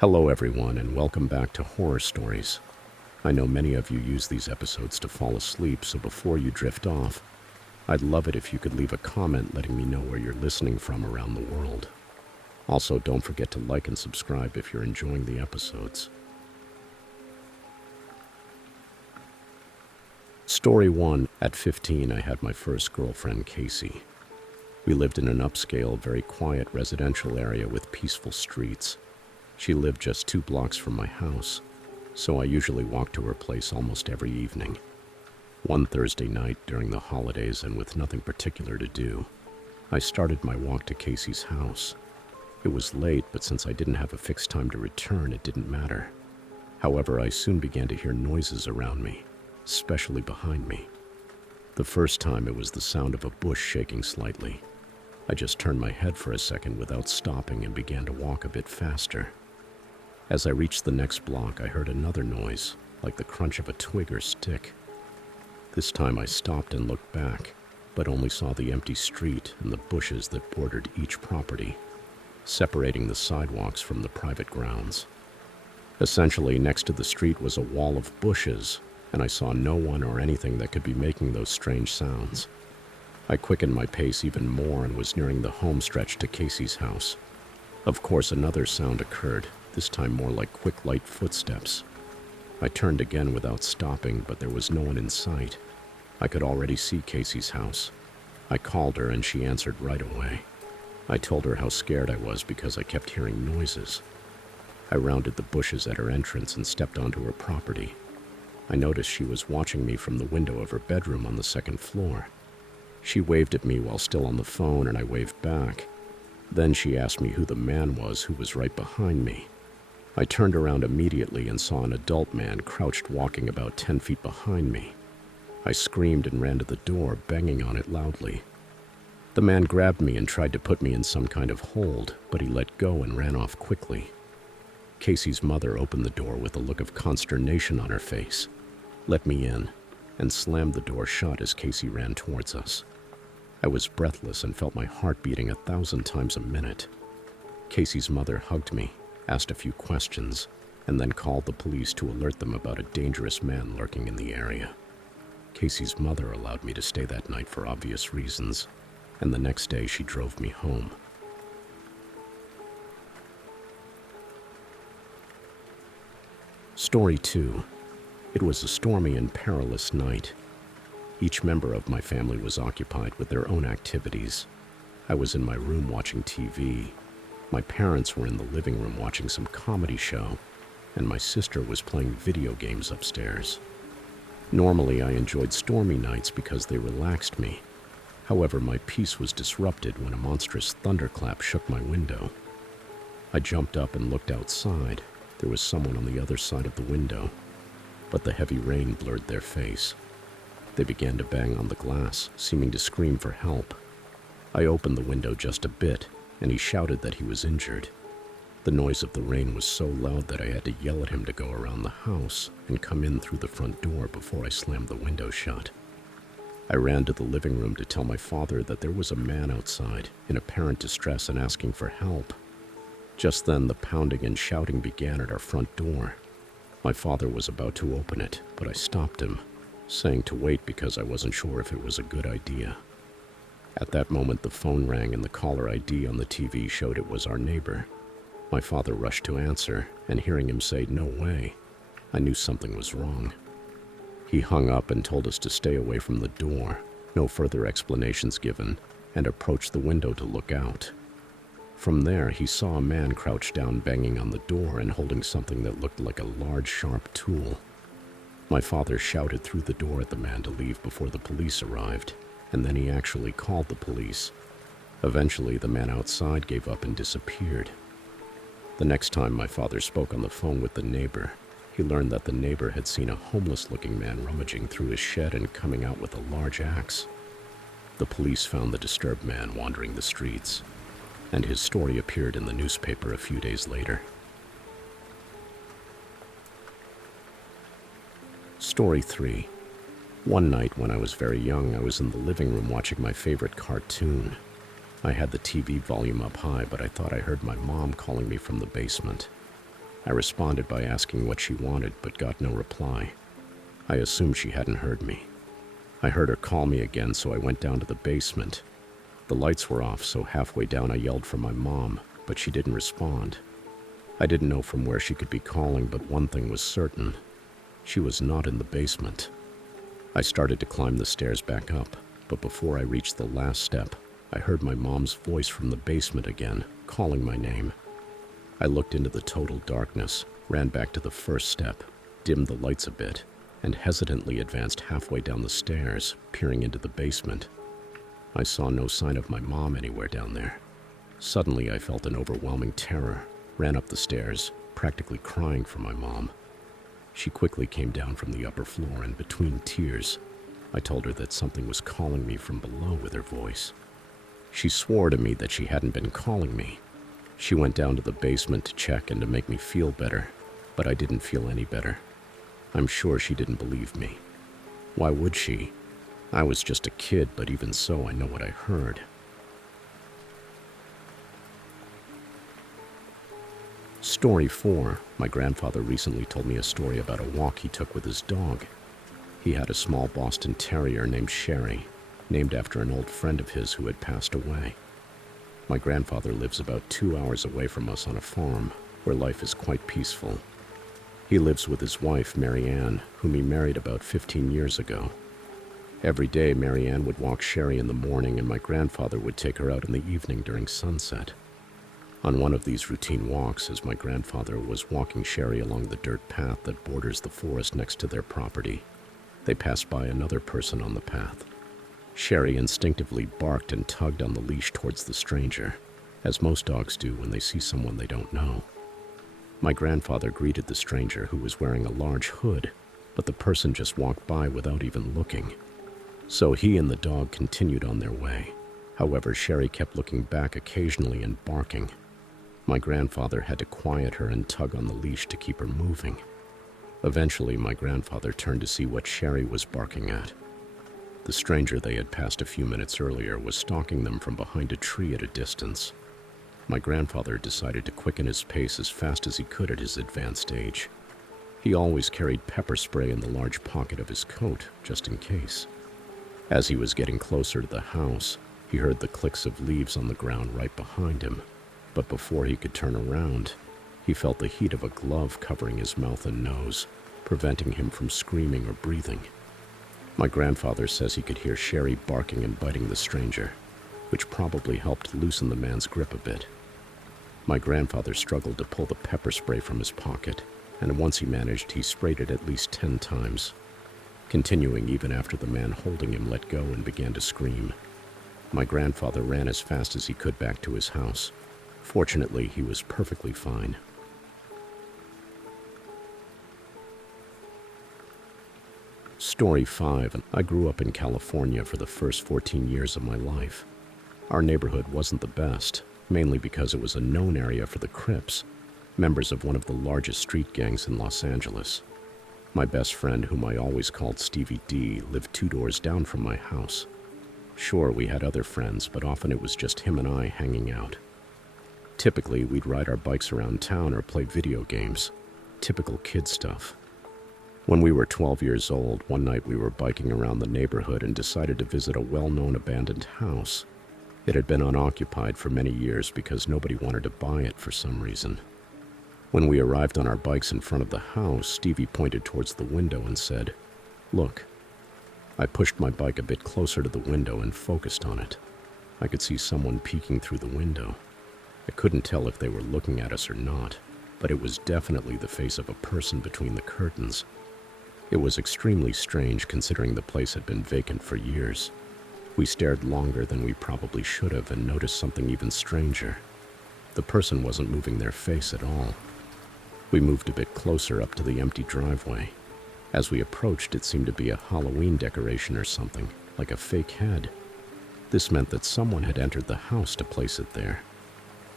Hello everyone and welcome back to Horror Stories. I know many of you use these episodes to fall asleep, so before you drift off, I'd love it if you could leave a comment letting me know where you're listening from around the world. Also, don't forget to like and subscribe if you're enjoying the episodes. Story 1. At 15, I had my first girlfriend, Casey. We lived in an upscale, very quiet residential area with peaceful streets. She lived just 2 blocks from my house, so I usually walked to her place almost every evening. One Thursday night during the holidays and with nothing particular to do, I started my walk to Casey's house. It was late, but since I didn't have a fixed time to return, it didn't matter. However, I soon began to hear noises around me, especially behind me. The first time it was the sound of a bush shaking slightly. I just turned my head for a second without stopping and began to walk a bit faster. As I reached the next block, I heard another noise, like the crunch of a twig or stick. This time I stopped and looked back, but only saw the empty street and the bushes that bordered each property, separating the sidewalks from the private grounds. Essentially, next to the street was a wall of bushes, and I saw no one or anything that could be making those strange sounds. I quickened my pace even more and was nearing the home stretch to Casey's house. Of course, another sound occurred, this time more like quick, light footsteps. I turned again without stopping, but there was no one in sight. I could already see Casey's house. I called her and she answered right away. I told her how scared I was because I kept hearing noises. I rounded the bushes at her entrance and stepped onto her property. I noticed she was watching me from the window of her bedroom on the 2nd floor. She waved at me while still on the phone, and I waved back. Then she asked me who the man was who was right behind me. I turned around immediately and saw an adult man crouched walking about 10 feet behind me. I screamed and ran to the door, banging on it loudly. The man grabbed me and tried to put me in some kind of hold, but he let go and ran off quickly. Casey's mother opened the door with a look of consternation on her face, let me in, and slammed the door shut as Casey ran towards us. I was breathless and felt my heart beating 1,000 times a minute. Casey's mother hugged me, asked a few questions, and then called the police to alert them about a dangerous man lurking in the area. Casey's mother allowed me to stay that night for obvious reasons, and the next day she drove me home. Story 2. It was a stormy and perilous night. Each member of my family was occupied with their own activities. I was in my room watching TV. My parents were in the living room watching some comedy show, and my sister was playing video games upstairs. Normally, I enjoyed stormy nights because they relaxed me. However, my peace was disrupted when a monstrous thunderclap shook my window. I jumped up and looked outside. There was someone on the other side of the window, but the heavy rain blurred their face. They began to bang on the glass, seeming to scream for help. I opened the window just a bit, and he shouted that he was injured. The noise of the rain was so loud that I had to yell at him to go around the house and come in through the front door before I slammed the window shut. I ran to the living room to tell my father that there was a man outside, in apparent distress and asking for help. Just then, the pounding and shouting began at our front door. My father was about to open it, but I stopped him, saying to wait because I wasn't sure if it was a good idea. At that moment, the phone rang and the caller ID on the TV showed it was our neighbor. My father rushed to answer, and hearing him say, "No way," I knew something was wrong. He hung up and told us to stay away from the door, no further explanations given, and approached the window to look out. From there, he saw a man crouched down banging on the door and holding something that looked like a large, sharp tool. My father shouted through the door at the man to leave before the police arrived, and then he actually called the police. Eventually, the man outside gave up and disappeared. The next time my father spoke on the phone with the neighbor, he learned that the neighbor had seen a homeless-looking man rummaging through his shed and coming out with a large axe. The police found the disturbed man wandering the streets, and his story appeared in the newspaper a few days later. Story 3. One night when I was very young, I was in the living room watching my favorite cartoon. I had the TV volume up high, but I thought I heard my mom calling me from the basement. I responded by asking what she wanted, but got no reply. I assumed she hadn't heard me. I heard her call me again, so I went down to the basement. The lights were off, so halfway down I yelled for my mom, but she didn't respond. I didn't know from where she could be calling, but one thing was certain. She was not in the basement. I started to climb the stairs back up, but before I reached the last step, I heard my mom's voice from the basement again, calling my name. I looked into the total darkness, ran back to the first step, dimmed the lights a bit, and hesitantly advanced halfway down the stairs, peering into the basement. I saw no sign of my mom anywhere down there. Suddenly, I felt an overwhelming terror, ran up the stairs, practically crying for my mom. She quickly came down from the upper floor, and between tears, I told her that something was calling me from below with her voice. She swore to me that she hadn't been calling me. She went down to the basement to check and to make me feel better, but I didn't feel any better. I'm sure she didn't believe me. Why would she? I was just a kid, but even so, I know what I heard. Story 4. My grandfather recently told me a story about a walk he took with his dog. He had a small Boston Terrier named Sherry, named after an old friend of his who had passed away. My grandfather lives about 2 hours away from us on a farm, where life is quite peaceful. He lives with his wife, Mary Ann, whom he married about 15 years ago. Every day, Mary Ann would walk Sherry in the morning, and my grandfather would take her out in the evening during sunset. On one of these routine walks, as my grandfather was walking Sherry along the dirt path that borders the forest next to their property, they passed by another person on the path. Sherry instinctively barked and tugged on the leash towards the stranger, as most dogs do when they see someone they don't know. My grandfather greeted the stranger, who was wearing a large hood, but the person just walked by without even looking. So he and the dog continued on their way. However, Sherry kept looking back occasionally and barking. My grandfather had to quiet her and tug on the leash to keep her moving. Eventually, my grandfather turned to see what Sherry was barking at. The stranger they had passed a few minutes earlier was stalking them from behind a tree at a distance. My grandfather decided to quicken his pace as fast as he could at his advanced age. He always carried pepper spray in the large pocket of his coat, just in case. As he was getting closer to the house, he heard the clicks of leaves on the ground right behind him. But before he could turn around, he felt the heat of a glove covering his mouth and nose, preventing him from screaming or breathing. My grandfather says he could hear Sherry barking and biting the stranger, which probably helped loosen the man's grip a bit. My grandfather struggled to pull the pepper spray from his pocket, and once he managed, he sprayed it at least 10 times, continuing even after the man holding him let go and began to scream. My grandfather ran as fast as he could back to his house. Fortunately, he was perfectly fine. Story 5. I grew up in California for the first 14 years of my life. Our neighborhood wasn't the best, mainly because it was a known area for the Crips, members of one of the largest street gangs in Los Angeles. My best friend, whom I always called Stevie D, lived 2 doors down from my house. Sure, we had other friends, but often it was just him and I hanging out. Typically, we'd ride our bikes around town or play video games. Typical kid stuff. When we were 12 years old, one night we were biking around the neighborhood and decided to visit a well-known abandoned house. It had been unoccupied for many years because nobody wanted to buy it for some reason. When we arrived on our bikes in front of the house, Stevie pointed towards the window and said, "Look." I pushed my bike a bit closer to the window and focused on it. I could see someone peeking through the window. I couldn't tell if they were looking at us or not, but it was definitely the face of a person between the curtains. It was extremely strange considering the place had been vacant for years. We stared longer than we probably should have and noticed something even stranger. The person wasn't moving their face at all. We moved a bit closer up to the empty driveway. As we approached, it seemed to be a Halloween decoration or something, like a fake head. This meant that someone had entered the house to place it there.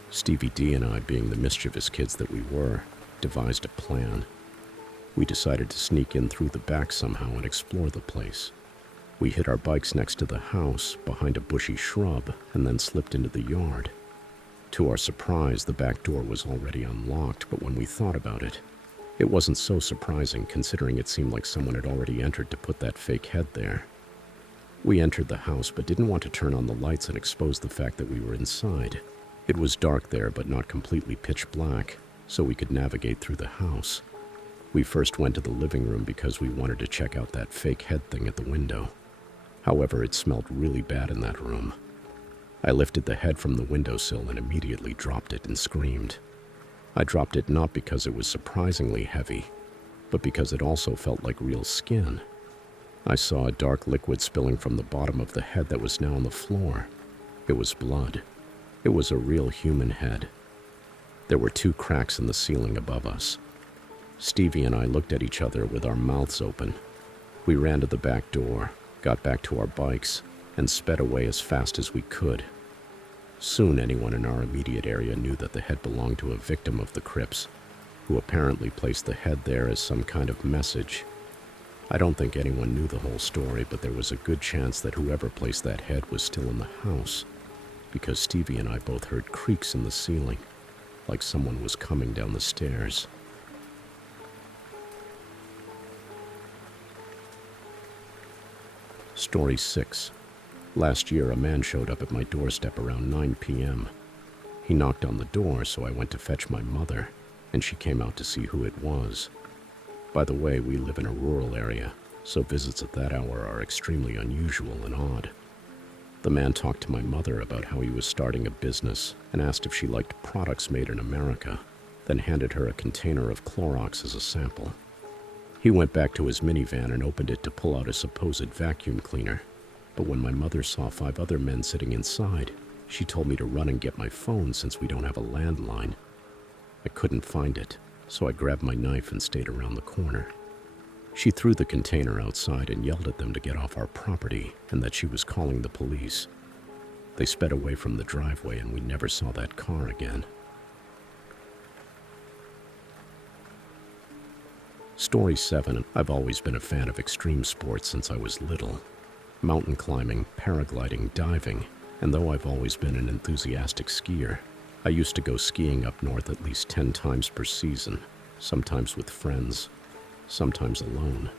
Stevie D and I, being the mischievous kids that we were, devised a plan. We decided to sneak in through the back somehow and explore the place. We hid our bikes next to the house, behind a bushy shrub, and then slipped into the yard. To our surprise, the back door was already unlocked, but when we thought about it, it wasn't so surprising considering it seemed like someone had already entered to put that fake head there. We entered the house but didn't want to turn on the lights and expose the fact that we were inside. It was dark there but not completely pitch black, so we could navigate through the house. We first went to the living room because we wanted to check out that fake head thing at the window. However, it smelled really bad in that room. I lifted the head from the windowsill and immediately dropped it and screamed. I dropped it not because it was surprisingly heavy, but because it also felt like real skin. I saw a dark liquid spilling from the bottom of the head that was now on the floor. It was blood. It was a real human head. There were 2 cracks in the ceiling above us. Stevie and I looked at each other with our mouths open. We ran to the back door, got back to our bikes, and sped away as fast as we could. Soon anyone in our immediate area knew that the head belonged to a victim of the crypts, who apparently placed the head there as some kind of message. I don't think anyone knew the whole story, but there was a good chance that whoever placed that head was still in the house, because Stevie and I both heard creaks in the ceiling, like someone was coming down the stairs. Story 6. Last year, a man showed up at my doorstep around 9 p.m. He knocked on the door, so I went to fetch my mother, and she came out to see who it was. By the way, we live in a rural area, so visits at that hour are extremely unusual and odd. The man talked to my mother about how he was starting a business and asked if she liked products made in America, then handed her a container of Clorox as a sample. He went back to his minivan and opened it to pull out a supposed vacuum cleaner. But when my mother saw 5 other men sitting inside, she told me to run and get my phone since we don't have a landline. I couldn't find it, so I grabbed my knife and stayed around the corner. She threw the container outside and yelled at them to get off our property and that she was calling the police. They sped away from the driveway and we never saw that car again. Story 7. I've always been a fan of extreme sports since I was little. Mountain climbing, paragliding, diving, and though I've always been an enthusiastic skier, I used to go skiing up north at least 10 times per season, sometimes with friends, sometimes alone.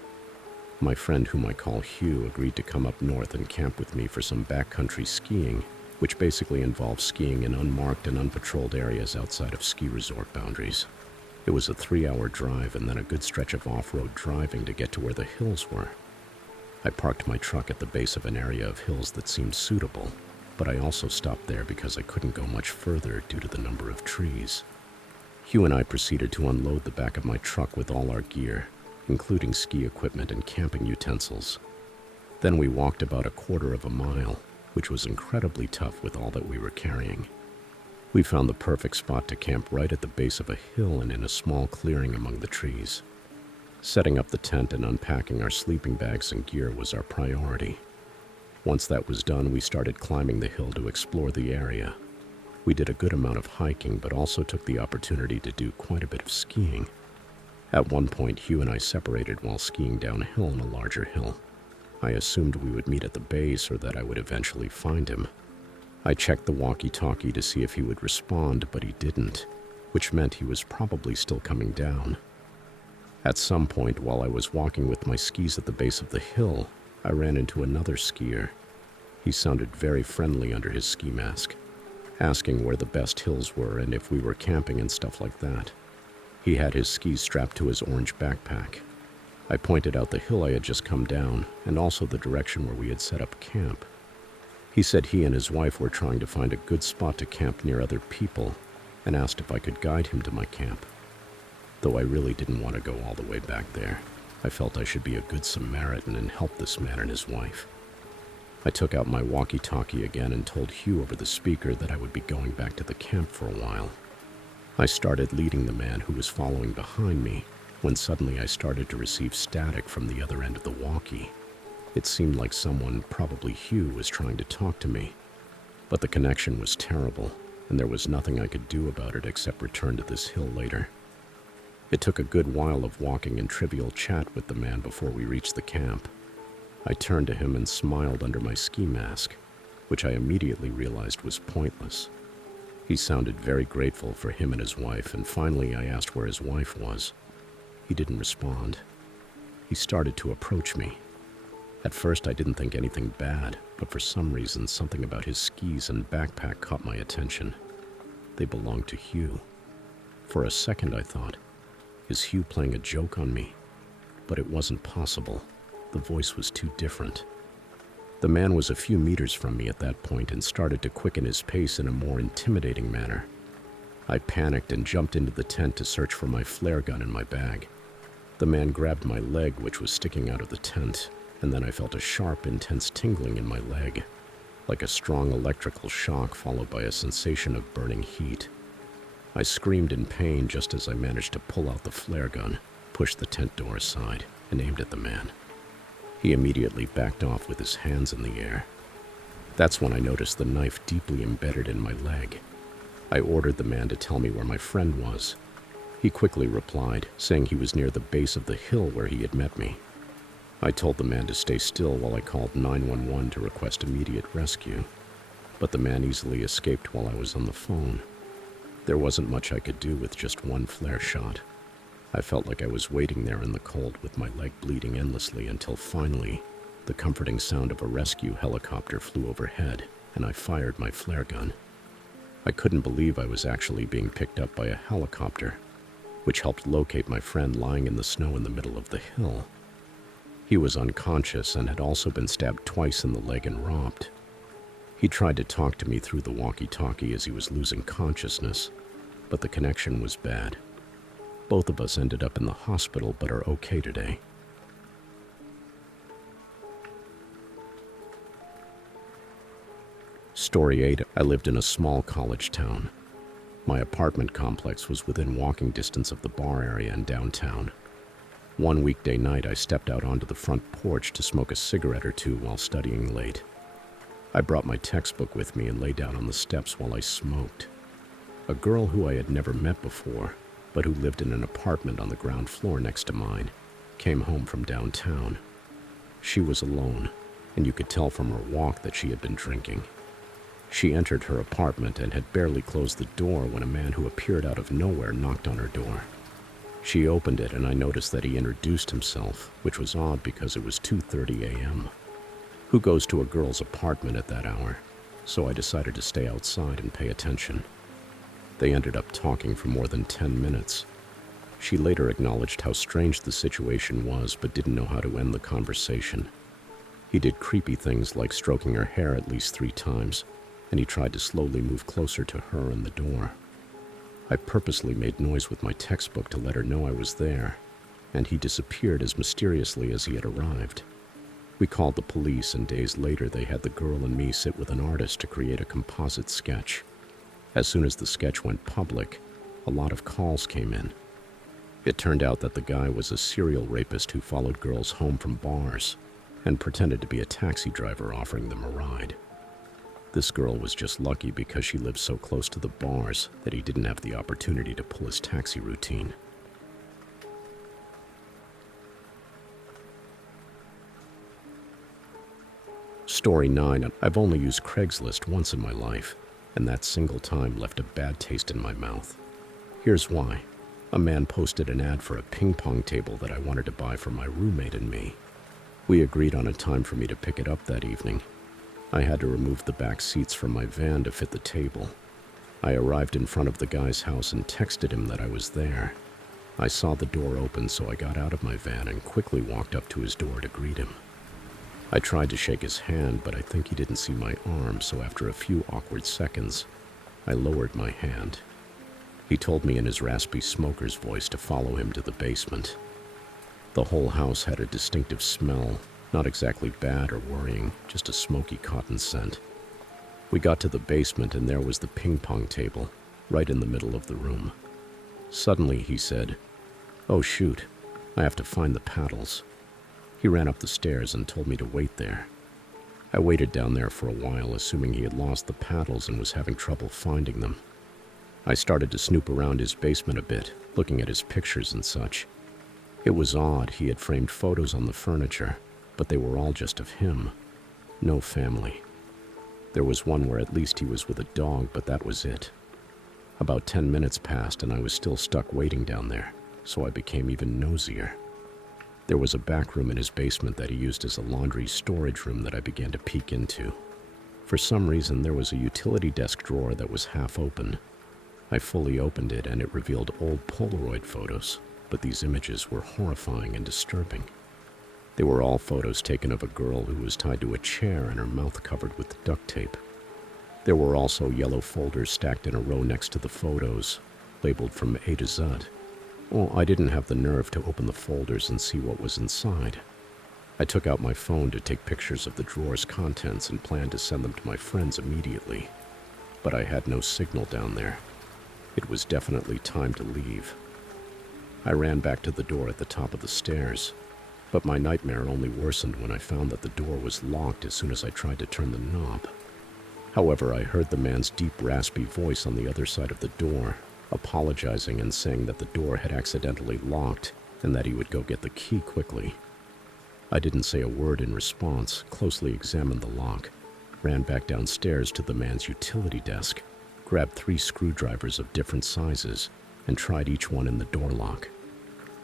My friend, whom I call Hugh, agreed to come up north and camp with me for some backcountry skiing, which basically involves skiing in unmarked and unpatrolled areas outside of ski resort boundaries. It was a 3-hour drive and then a good stretch of off-road driving to get to where the hills were. I parked my truck at the base of an area of hills that seemed suitable, but I also stopped there because I couldn't go much further due to the number of trees. Hugh and I proceeded to unload the back of my truck with all our gear, including ski equipment and camping utensils. Then we walked about a 1/4 of a mile, which was incredibly tough with all that we were carrying. We found the perfect spot to camp right at the base of a hill and in a small clearing among the trees. Setting up the tent and unpacking our sleeping bags and gear was our priority. Once that was done, we started climbing the hill to explore the area. We did a good amount of hiking, but also took the opportunity to do quite a bit of skiing. At one point, Hugh and I separated while skiing downhill on a larger hill. I assumed we would meet at the base or that I would eventually find him. I checked the walkie-talkie to see if he would respond, but he didn't, which meant he was probably still coming down. At some point, while I was walking with my skis at the base of the hill, I ran into another skier. He sounded very friendly under his ski mask, asking where the best hills were and if we were camping and stuff like that. He had his skis strapped to his orange backpack. I pointed out the hill I had just come down and also the direction where we had set up camp. He said he and his wife were trying to find a good spot to camp near other people and asked if I could guide him to my camp. Though I really didn't want to go all the way back there, I felt I should be a good Samaritan and help this man and his wife. I took out my walkie-talkie again and told Hugh over the speaker that I would be going back to the camp for a while. I started leading the man who was following behind me when suddenly I started to receive static from the other end of the walkie. It seemed like someone, probably Hugh, was trying to talk to me, but the connection was terrible and there was nothing I could do about it except return to this hill later. It took a good while of walking and trivial chat with the man before we reached the camp. I turned to him and smiled under my ski mask, which I immediately realized was pointless. He He sounded very grateful for him and his wife, and finally I asked where his wife was. He didn't respond. He started to approach me. At first I didn't think anything bad, but for some reason something about his skis and backpack caught my attention. They belonged to Hugh. For a second I thought, is Hugh playing a joke on me? But it wasn't possible. The voice was too different. The man was a few meters from me at that point and started to quicken his pace in a more intimidating manner. I panicked and jumped into the tent to search for my flare gun in my bag. The man grabbed my leg, which was sticking out of the tent, and then I felt a sharp, intense tingling in my leg, like a strong electrical shock followed by a sensation of burning heat. I screamed in pain just as I managed to pull out the flare gun, pushed the tent door aside, and aimed at the man. He immediately backed off with his hands in the air. That's when I noticed the knife deeply embedded in my leg. I ordered the man to tell me where my friend was. He quickly replied, saying he was near the base of the hill where he had met me. I told the man to stay still while I called 911 to request immediate rescue, but the man easily escaped while I was on the phone. There wasn't much I could do with just one flare shot. I felt like I was waiting there in the cold with my leg bleeding endlessly until finally, the comforting sound of a rescue helicopter flew overhead, and I fired my flare gun. I couldn't believe I was actually being picked up by a helicopter, which helped locate my friend lying in the snow in the middle of the hill. He was unconscious and had also been stabbed twice in the leg and robbed. He tried to talk to me through the walkie-talkie as he was losing consciousness, but the connection was bad. Both of us ended up in the hospital but are okay today. Story 8. I lived in a small college town. My apartment complex was within walking distance of the bar area in downtown. One weekday night, I stepped out onto the front porch to smoke a cigarette or two while studying late. I brought my textbook with me and lay down on the steps while I smoked. A girl who I had never met before, but who lived in an apartment on the ground floor next to mine, came home from downtown. She was alone, and you could tell from her walk that she had been drinking. She entered her apartment and had barely closed the door when a man who appeared out of nowhere knocked on her door. She opened it and I noticed that he introduced himself, which was odd because it was 2:30 a.m. Who goes to a girl's apartment at that hour? So I decided to stay outside and pay attention. They ended up talking for more than 10 minutes. She later acknowledged how strange the situation was but didn't know how to end the conversation. He did creepy things like stroking her hair at least 3 times, and he tried to slowly move closer to her and the door. I purposely made noise with my textbook to let her know I was there, and he disappeared as mysteriously as he had arrived. We called the police, and days later they had the girl and me sit with an artist to create a composite sketch. As soon as the sketch went public, a lot of calls came in. It turned out that the guy was a serial rapist who followed girls home from bars and pretended to be a taxi driver offering them a ride. This girl was just lucky because she lived so close to the bars that he didn't have the opportunity to pull his taxi routine. Story 9. I've only used Craigslist once in my life, and that single time left a bad taste in my mouth. Here's why. A man posted an ad for a ping pong table that I wanted to buy for my roommate and me. We agreed on a time for me to pick it up that evening. I had to remove the back seats from my van to fit the table. I arrived in front of the guy's house and texted him that I was there. I saw the door open, so I got out of my van and quickly walked up to his door to greet him. I tried to shake his hand, but I think he didn't see my arm, so after a few awkward seconds, I lowered my hand. He told me in his raspy smoker's voice to follow him to the basement. The whole house had a distinctive smell, not exactly bad or worrying, just a smoky cotton scent. We got to the basement and there was the ping pong table, right in the middle of the room. Suddenly he said, "Oh shoot, I have to find the paddles." He ran up the stairs and told me to wait there. I waited down there for a while, assuming he had lost the paddles and was having trouble finding them. I started to snoop around his basement a bit, looking at his pictures and such. It was odd, he had framed photos on the furniture, but they were all just of him. No family. There was one where at least he was with a dog, but that was it. About 10 minutes passed and I was still stuck waiting down there, so I became even nosier. There was a back room in his basement that he used as a laundry storage room that I began to peek into. For some reason, there was a utility desk drawer that was half open. I fully opened it and it revealed old Polaroid photos, but these images were horrifying and disturbing. They were all photos taken of a girl who was tied to a chair and her mouth covered with duct tape. There were also yellow folders stacked in a row next to the photos, labeled from A to Z. Well, I didn't have the nerve to open the folders and see what was inside. I took out my phone to take pictures of the drawer's contents and planned to send them to my friends immediately. But I had no signal down there. It was definitely time to leave. I ran back to the door at the top of the stairs, but my nightmare only worsened when I found that the door was locked as soon as I tried to turn the knob. However, I heard the man's deep, raspy voice on the other side of the door, apologizing and saying that the door had accidentally locked and that he would go get the key quickly. I didn't say a word in response, closely examined the lock, ran back downstairs to the man's utility desk, grabbed 3 screwdrivers of different sizes, and tried each one in the door lock.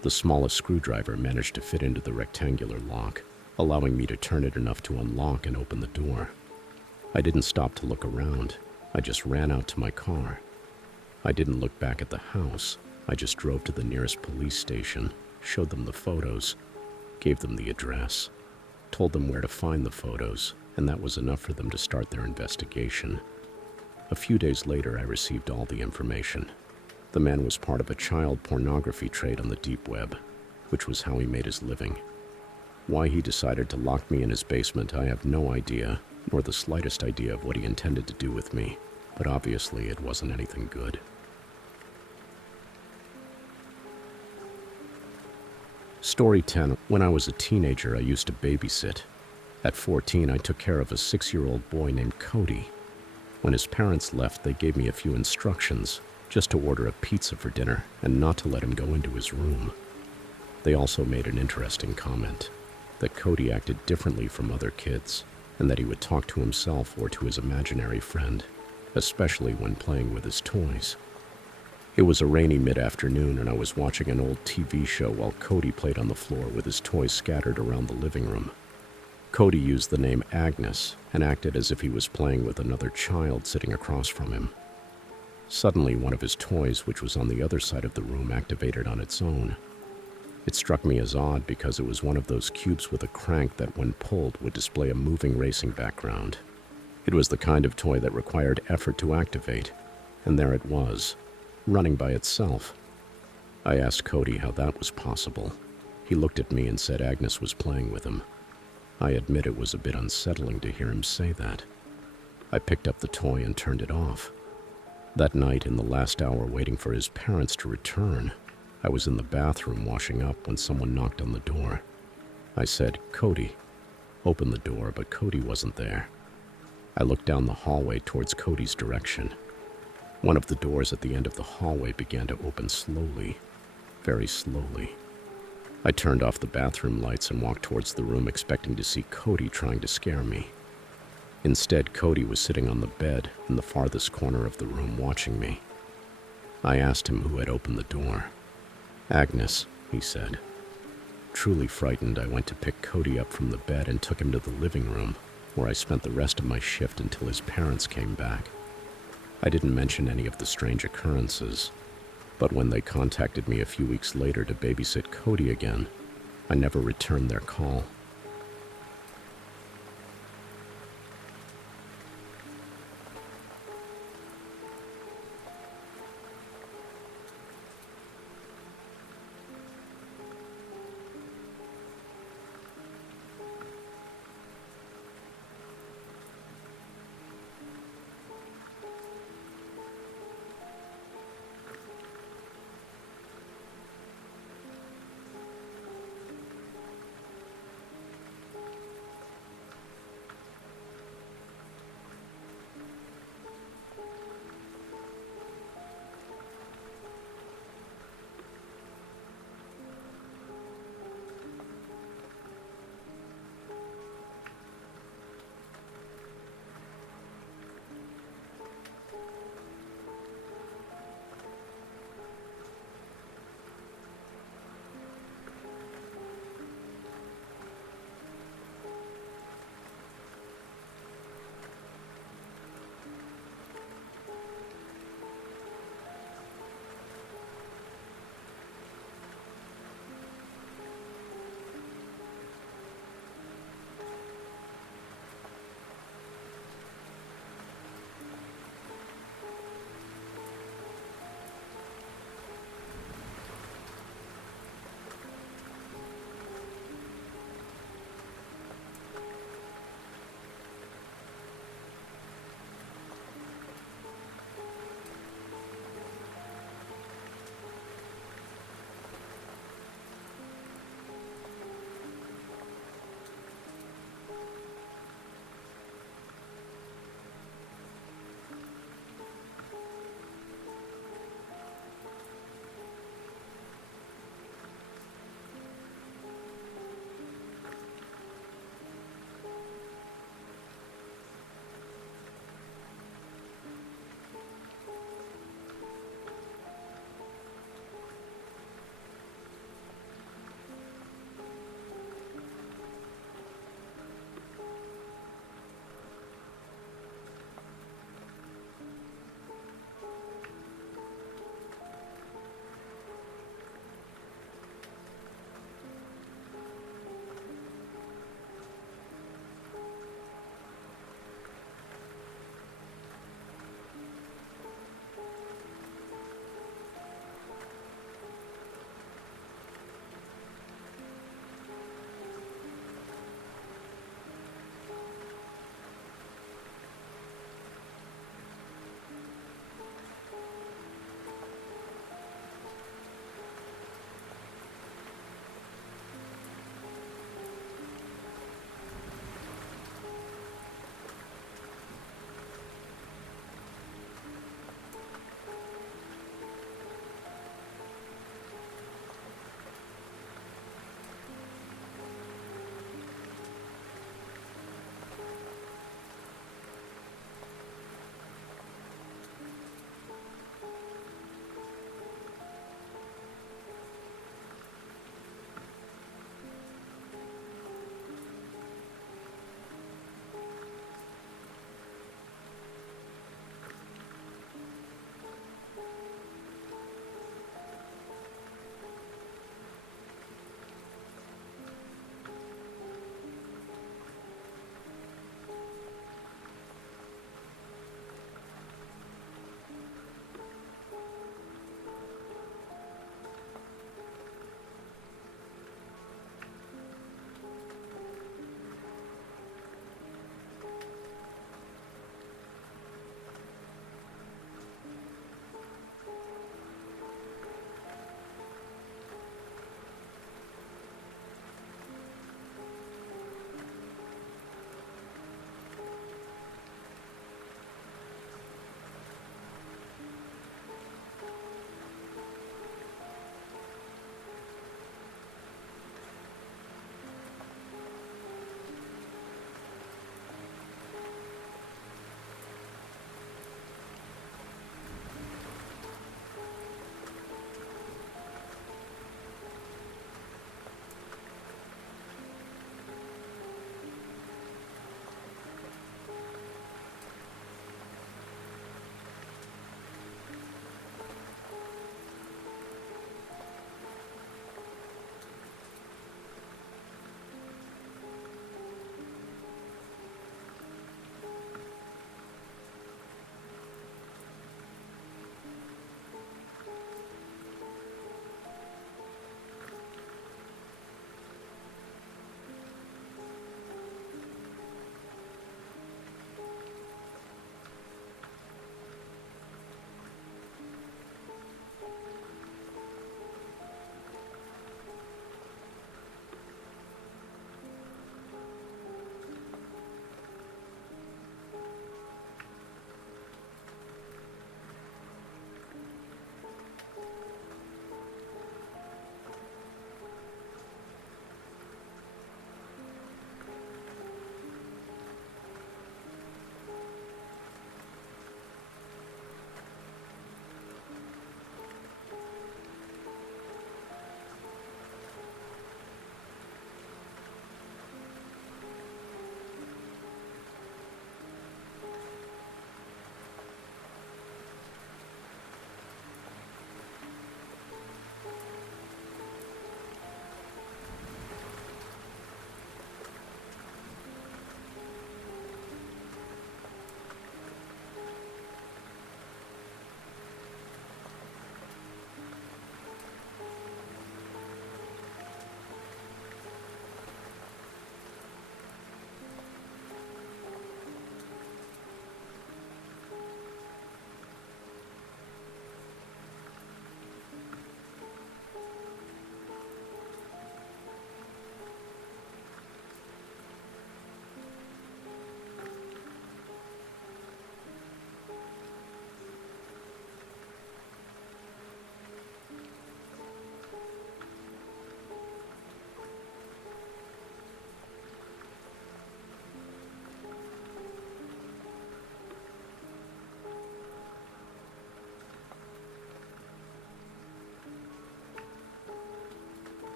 The smallest screwdriver managed to fit into the rectangular lock, allowing me to turn it enough to unlock and open the door. I didn't stop to look around. I just ran out to my car. I didn't look back at the house. I just drove to the nearest police station, showed them the photos, gave them the address, told them where to find the photos, and that was enough for them to start their investigation. A few days later, I received all the information. The man was part of a child pornography trade on the deep web, which was how he made his living. Why he decided to lock me in his basement, I have no idea, nor the slightest idea of what he intended to do with me, but obviously it wasn't anything good. Story 10. When I was a teenager, I used to babysit. At 14, I took care of a 6-year-old boy named Cody. When his parents left, they gave me a few instructions, just to order a pizza for dinner and not to let him go into his room. They also made an interesting comment, that Cody acted differently from other kids, and that he would talk to himself or to his imaginary friend, especially when playing with his toys. It was a rainy mid-afternoon and I was watching an old TV show while Cody played on the floor with his toys scattered around the living room. Cody used the name Agnes and acted as if he was playing with another child sitting across from him. Suddenly, one of his toys, which was on the other side of the room, activated on its own. It struck me as odd because it was one of those cubes with a crank that, when pulled, would display a moving racing background. It was the kind of toy that required effort to activate, and there it was, running by itself. I asked Cody how that was possible. He looked at me and said Agnes was playing with him. I admit it was a bit unsettling to hear him say that. I picked up the toy and turned it off. That night, in the last hour waiting for his parents to return, I was in the bathroom washing up when someone knocked on the door. I said, "Cody." Opened the door, but Cody wasn't there. I looked down the hallway towards Cody's direction. One of the doors at the end of the hallway began to open slowly, very slowly. I turned off the bathroom lights and walked towards the room expecting to see Cody trying to scare me. Instead, Cody was sitting on the bed in the farthest corner of the room watching me. I asked him who had opened the door. "Agnes," he said. Truly frightened, I went to pick Cody up from the bed and took him to the living room, where I spent the rest of my shift until his parents came back. I didn't mention any of the strange occurrences, but when they contacted me a few weeks later to babysit Cody again, I never returned their call.